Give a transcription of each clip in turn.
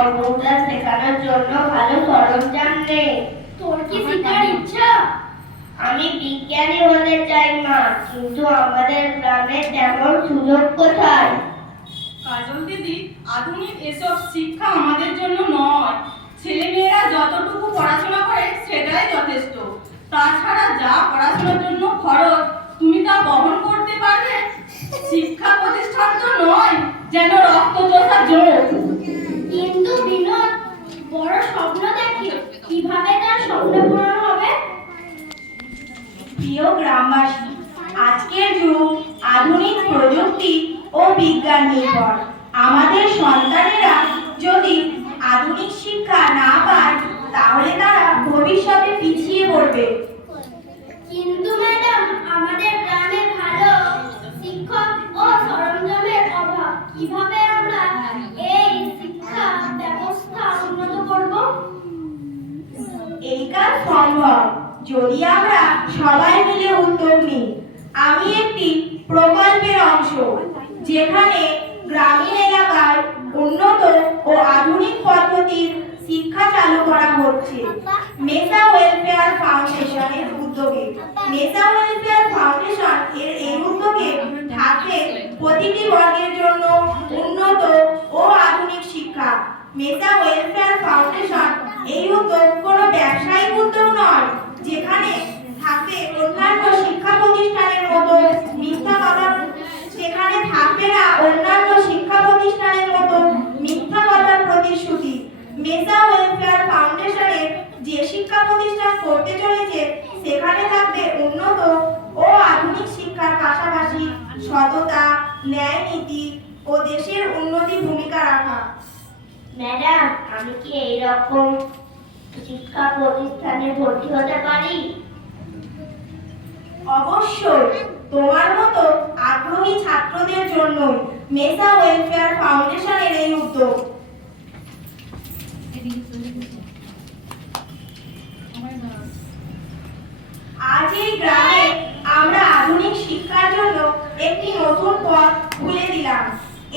Computer শেখানোর জন্য ভালো সরঞ্জাম নেই। তোর কি শেখার ইচ্ছা? আমি বিজ্ঞানী হতে চাই মা, কিন্তু আমাদের গ্রামে তেমন সুযোগ কোথায়? কাজল দিদি, আধুনিক এসব শিক্ষা আমাদের জন্য নয়। ছেলেমেয়েরা যতটুকু পড়াশোনা করে সেটাই যথেষ্ট। তাছাড়া যা পড়াশোনার জন্য খরচ, তুমি তা বহন করতে পারবে? শিক্ষা প্রতিষ্ঠান তো নয় যেন রক্তচোষা জোট। কিন্তু বিনোদ বড় স্বপ্ন দেখে, কিভাবে তার স্বপ্ন পূরণ হবে? প্রিয় গ্রামবাসী, আজকের যুগ আধুনিক প্রযুক্তি ও বিজ্ঞান নির্ভর। আমাদের সন্তানেরা যদি আধুনিক শিক্ষা না পায় তাহলে তারা ভবিষ্যতে পিছিয়ে পড়বে। কিন্তু ম্যাডাম, আমাদের গ্রামে ভালো শিক্ষক ও সরঞ্জামের অভাব। কিভাবে আমরা এই শিক্ষা ব্যবস্থা উন্নত করব? এই কাজ সম্ভব যদি আমরা সবাই মিলে উদ্যোগ নিই। আমি একটি প্রকল্পের অংশ, যেখানে গ্রামীণ এলাকায় উন্নত ও আধুনিক পদ্ধতির শিক্ষা চালু করা হচ্ছে মেসা ওয়েলফেয়ার ফাউন্ডেশনের উদ্যোগে। মেসা ওয়েলফেয়ার ফাউন্ডেশন এর এই উদ্যোগে থাকবে প্রতিটি বর্গের জন্য উন্নত ও আধুনিক শিক্ষা। মেসা ওয়েলফেয়ার ফাউন্ডেশন এই উদ্যোগ কোনো ব্যবসায়িক উদ্যোগ নয়, যেখানে থাকবে অন্যান্য শিক্ষা প্রতিষ্ঠানের মতো মিথ্যা কথা। সেখানে থাকবে না অন্যান্য শিক্ষা প্রতিষ্ঠানের মতো মিথ্যা কথার প্রতিশ্রুতি। মেসা ওয়েলফেয়ার ফাউন্ডেশনের যে শিক্ষা প্রতিষ্ঠান করতে চলেছে সেখানে থাকবে উন্নত ও আধুনিক শিক্ষার পাশাপাশি সততা, ন্যায় নীতি ও দেশের উন্নতির ভূমিকা রাখা। ম্যাডাম, আমি কি এইরকম শিক্ষা প্রতিষ্ঠানে ভর্তি হতে পারি? অবশ্যই, তোমার মতো আগ্রহী ছাত্রদের জন্য মেসা ওয়েলফেয়ার ফাউন্ডেশনের এই উদ্যোগ। আজ এই গ্রামে আমরা আধুনিক শিক্ষার জন্য একটি নতুন পথ খুলে দিলাম।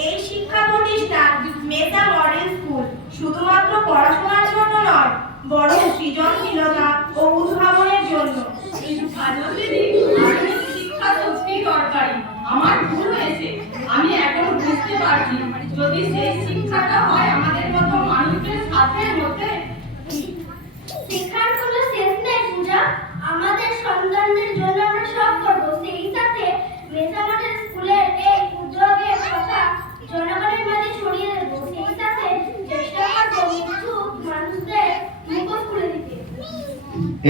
এই শিক্ষা প্রতিষ্ঠান মেসা মডেল স্কুল শুধুমাত্র পড়াশোনার জন্য নয়, বরং সৃজনশীলতা ও উদ্ভাবনের জন্য। কাজল দিদি, আধুনিক শিক্ষা সত্যি দরকারি। আমার ভুল হয়েছে, আমি এখন বুঝতে পারছি। যদি সেই শিক্ষাটা হয় আমাদের মতো মানুষের সাথে মধ্যে। শিক্ষার কোনো শেষ নেই পূজা। আমাদের সন্তানদের জন্য আমরা সব করব। সেই সাথে মেসা মডেল স্কুলের এই উদ্যোগের কথা জনগণের মাঝে ছড়িয়ে দেব। সেই সাথে চেষ্টা করব কিছু মানুষদের মুখ খুলে দিতে।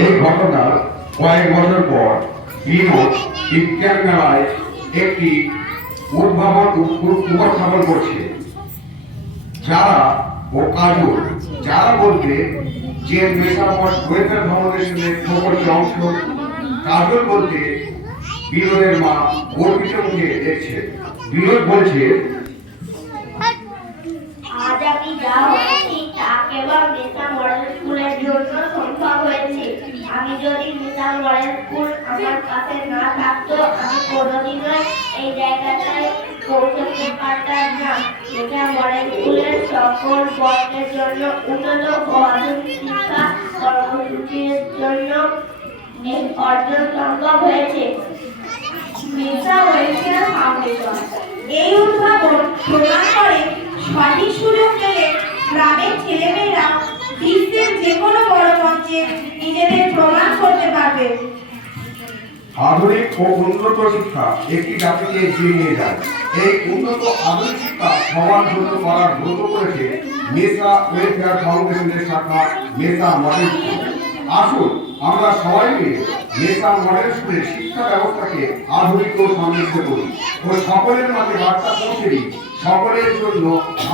এই ঘটনার কয়েক বছর পর বিনোদ বিজ্ঞান মেলায় একটি উদ্ভাবন উপস্থাপন করছে। যারা ও কাজল, যারা বলতে যে মেসা ওয়েলফেয়ার ফাউন্ডেশনের প্রকল্পের অংশ, কাজল বলতে বিনোদের মা গর্বিত মুখে দেখছে। বিনোদ বলছে, আজ আমি যা হয়েছি তা কেবল মেসা মডেল স্কুলের জন্য সম্ভব হয়েছে। আমি যদি মেসা মডেল স্কুল আমার কাছে না থাকতো, আমি কোনোদিনই এই জায়গাটায় পৌঁছতে পারতাম না। মেসা মডেল স্কুলের সকল বর্গের জন্য উন্নত ও আধুনিক শিক্ষা কর্মসূচির জন্য এই অর্জন সম্ভব হয়েছে। মেসা ওয়েলফেয়ার ফাউন্ডেশন এই উদ্ভাবন প্রমাণ করে সঠিক সুযোগ পেলে গ্রামের ছেলেমেয়েরা বিশ্বের যে কোনো বড় মঞ্চে নিজেদের প্রমাণ করতে পারবে। আধুনিক ও উন্নত শিক্ষা একটি জাতিকে এগিয়ে নিয়ে যায়। এই উন্নত আধুনিক শিক্ষা সবার জন্য করার ব্রত করেছে মেসা ওয়েলফেয়ার ফাউন্ডেশনের শাখা মেসা মডেল স্কুল। আসুন আমরা সবাই মিলে মেসা মডেল স্কুলের শিক্ষা ব্যবস্থাকে আধুনিক ও সমৃদ্ধ করি ও সকলের মাঝে বার্তা পৌঁছে দিই। সকলের জন্য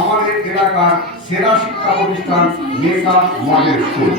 আমাদের এলাকার সেরা শিক্ষা প্রতিষ্ঠান মেসা মডেল স্কুল।